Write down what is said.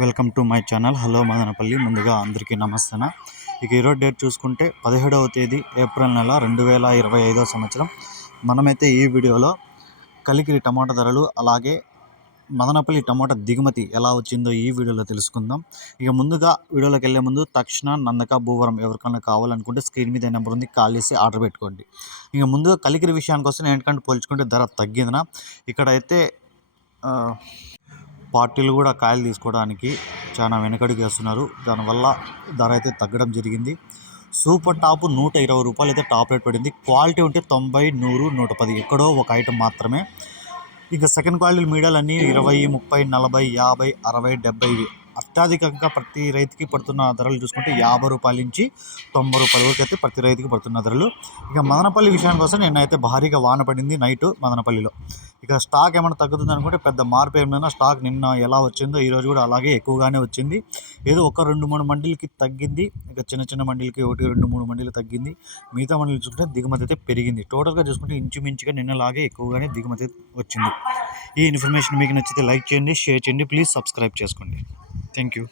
Welcome to my channel. Hello Madanapalle. ముందుగా అందరికీ నమస్తేన. ఇక ఈరోజు డేట్ చూసుకుంటే పదిహేడవ తేదీ ఏప్రిల్ నెల రెండు వేల ఇరవై ఐదవ సంవత్సరం. మనమైతే ఈ వీడియోలో కలికిరి టమాటా ధరలు అలాగే మదనపల్లి టమాటా దిగుమతి ఎలా వచ్చిందో ఈ వీడియోలో తెలుసుకుందాం. ఇక ముందుగా వీడియోలోకి వెళ్ళే ముందు తక్షణ నందక భూవరం ఎవరికైనా కావాలనుకుంటే స్క్రీన్ మీద నెంబర్ ఉంది కాల్ చేసి ఆర్డర్ పెట్టుకోండి. ఇక ముందుగా కలికిరి విషయానికి వస్తే ఏంటంటే పోల్చుకుంటే ధర తగ్గిందిన. ఇక్కడైతే పార్టీలు కూడా కాయలు తీసుకోవడానికి చాలా వెనకడుగు వేస్తున్నారు. దానివల్ల ధర అయితే తగ్గడం జరిగింది. సూపర్ టాప్ నూట ఇరవై రూపాయలు అయితే టాప్ రేట్ పడింది. క్వాలిటీ ఉంటే తొంభై నూరు నూట పది ఎక్కడో ఒక ఐటమ్ మాత్రమే. ఇక సెకండ్ క్వాలిటీ మీడియాలు అన్నీ ఇరవై ముప్పై నలభై యాభై అరవై డెబ్బై అత్యధికంగా ప్రతి రైతుకి పడుతున్న ధరలు చూసుకుంటే యాభై రూపాయల నుంచి తొంభై రూపాయల వరకు అయితే ప్రతి రైతుకి పడుతున్న ధరలు. ఇక మదనపల్లి విషయానికి వస్తే అయితే భారీగా వాన పడింది నైట్ మదనపల్లిలో. ఇక స్టాక్ ఏమైనా తగ్గుతుంది అనుకుంటే పెద్ద మార్పు ఏమైనా స్టాక్ నిన్న ఎలా వచ్చిందో ఈరోజు కూడా అలాగే ఎక్కువగానే వచ్చింది. ఏదో ఒక రెండు మూడు మండీలకి తగ్గింది. ఇక చిన్న చిన్న మండీలకి ఒకటి రెండు మూడు మండీలు తగ్గింది. మిగతా మండలి చూసుకుంటే దిగుమతి అయితే పెరిగింది. టోటల్గా చూసుకుంటే ఇంచుమించుగా నిన్నలాగే ఎక్కువగానే దిగుమతి అయితే వచ్చింది. ఈ ఇన్ఫర్మేషన్ మీకు నచ్చితే లైక్ చేయండి షేర్ చేయండి. ప్లీజ్ సబ్స్క్రైబ్ చేసుకోండి. Thank you.